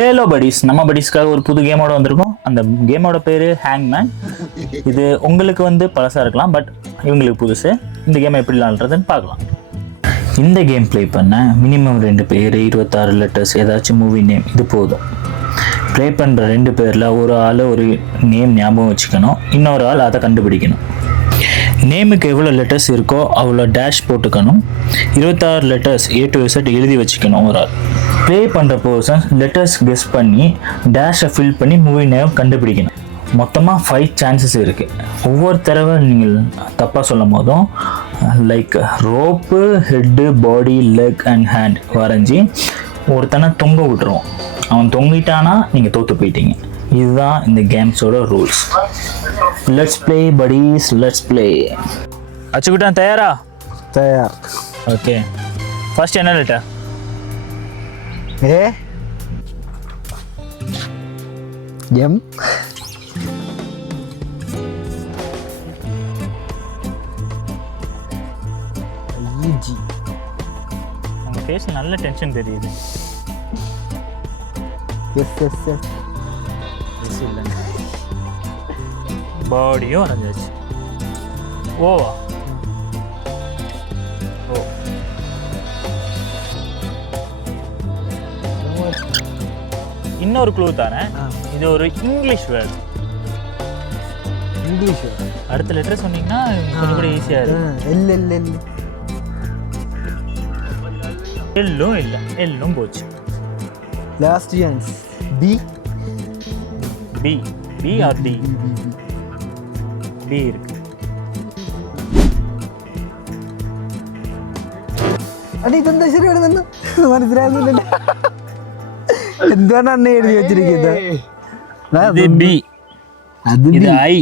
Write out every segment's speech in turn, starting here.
Hello buddies, நம்ம படிஸ்க்காக ஒரு புது கேமோட வந்திருக்கோம். அந்த கேமோட பேர் ஹேங்மேன். இது உங்களுக்கு பழசாக இருக்கலாம், பட் இவங்களுக்கு புதுசு. இந்த கேமை எப்படி விளாட்றதுன்னு பார்க்கலாம். இந்த கேம் ப்ளே பண்ண மினிமம் 2 பேர், 26 லெட்டர்ஸ், ஏதாச்சும் மூவி நேம், இது போதும். ப்ளே பண்ணுற 2 பேரில் ஒரு ஆள் ஒரு நேம் ஞாபகம் வச்சுக்கணும், இன்னொரு ஆள் அதை கண்டுபிடிக்கணும். நேமுக்கு எவ்வளோ லெட்டர்ஸ் இருக்கோ அவ்வளோ டேஷ் போட்டுக்கணும். 26 லெட்டர்ஸ் A to Z எழுதி வச்சுக்கணும் ஒரு ஆள். ப்ளே பண்ணுற பர்சன் லெட்டர்ஸ் கெஸ் பண்ணி டேஷை ஃபில் பண்ணி மூவி நேம் கண்டுபிடிக்கணும். மொத்தமாக 5 சான்சஸ் இருக்குது. ஒவ்வொரு தடவை நீங்கள் தப்பாக சொல்லும் போதும் like rope, head, body, leg and hand வரைஞ்சி ஒருத்தனை தொங்க விட்டுருவோம். அவன் தொங்கிட்டானா நீங்கள் தோற்று போயிட்டீங்க. இதுதான் இந்த கேம்ஸோட rules. Let's play buddies, let's play. அச்சுக்கிட்டான், தயாரா? தயார். ஓகே, ஃபர்ஸ்ட் என்ன லெட்டர்? A M. ஜி. உங்கள் ஃபேஸ் நல்ல டென்ஷன் தெரியுது. Yes yes yes. இல்லை, பாடியும் வரைஞ்சாச்சு. ஓவா? ஓ. இன்னொரு க்ளூ தானே, இது ஒரு இங்கிலீஷ் வேர்டு. இங்கிலீஷ் அடுத்த லெட்டர் சொன்னீங்கன்னா கொஞ்சம் கூட ஈஸியாக இருக்கும். L L L. எல்லும் இல்லை, எல்லும் போச்சு. Last chance. B. B. B or D? B இருக்கு. അടി ഇതെന്താ ശരിയാണെന്ന് മനസ്സിലാകുന്നില്ല. എന്താണ് അണ്ണ എഴുതി വെച്ചിരിക്കുന്നത്? ഇത് ബി, ഇത് ഐ,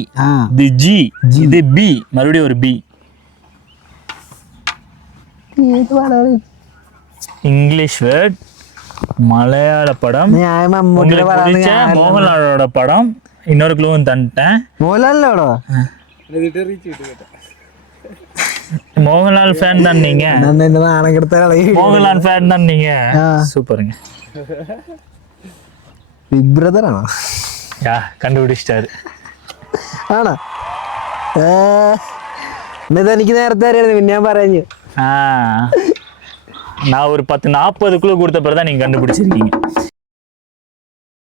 ഇത് ജി, ഇത് ബി, മറുപടി ഒരു ബി. இங்கிலீஷ் வேர்ட், மலையாள படம், மோகன்லாலோட படம். இன்னொரு க்ளூவும் தந்துட்டேன். മോഹൻലാലിനോടോ? மோகன்லால் ஃபேன் தான் நீங்க. மோகன்லால் ஃபேன் தான் நீங்க. சூப்பருங்க. பிக் பிரதர் ஆണോ? யா, കണ്ടുപിടിച്ചിട്ടാரு. ആണോ? എനിക്ക് നേരത്തെ അറിയായിരുന്നു, പിന്നെ ഞാൻ പറഞ്ഞു. நான் ஒரு 10-40 குழு கொடுத்த பிறகு தான் நீங்க கண்டுபிடிச்சிருக்கீங்க.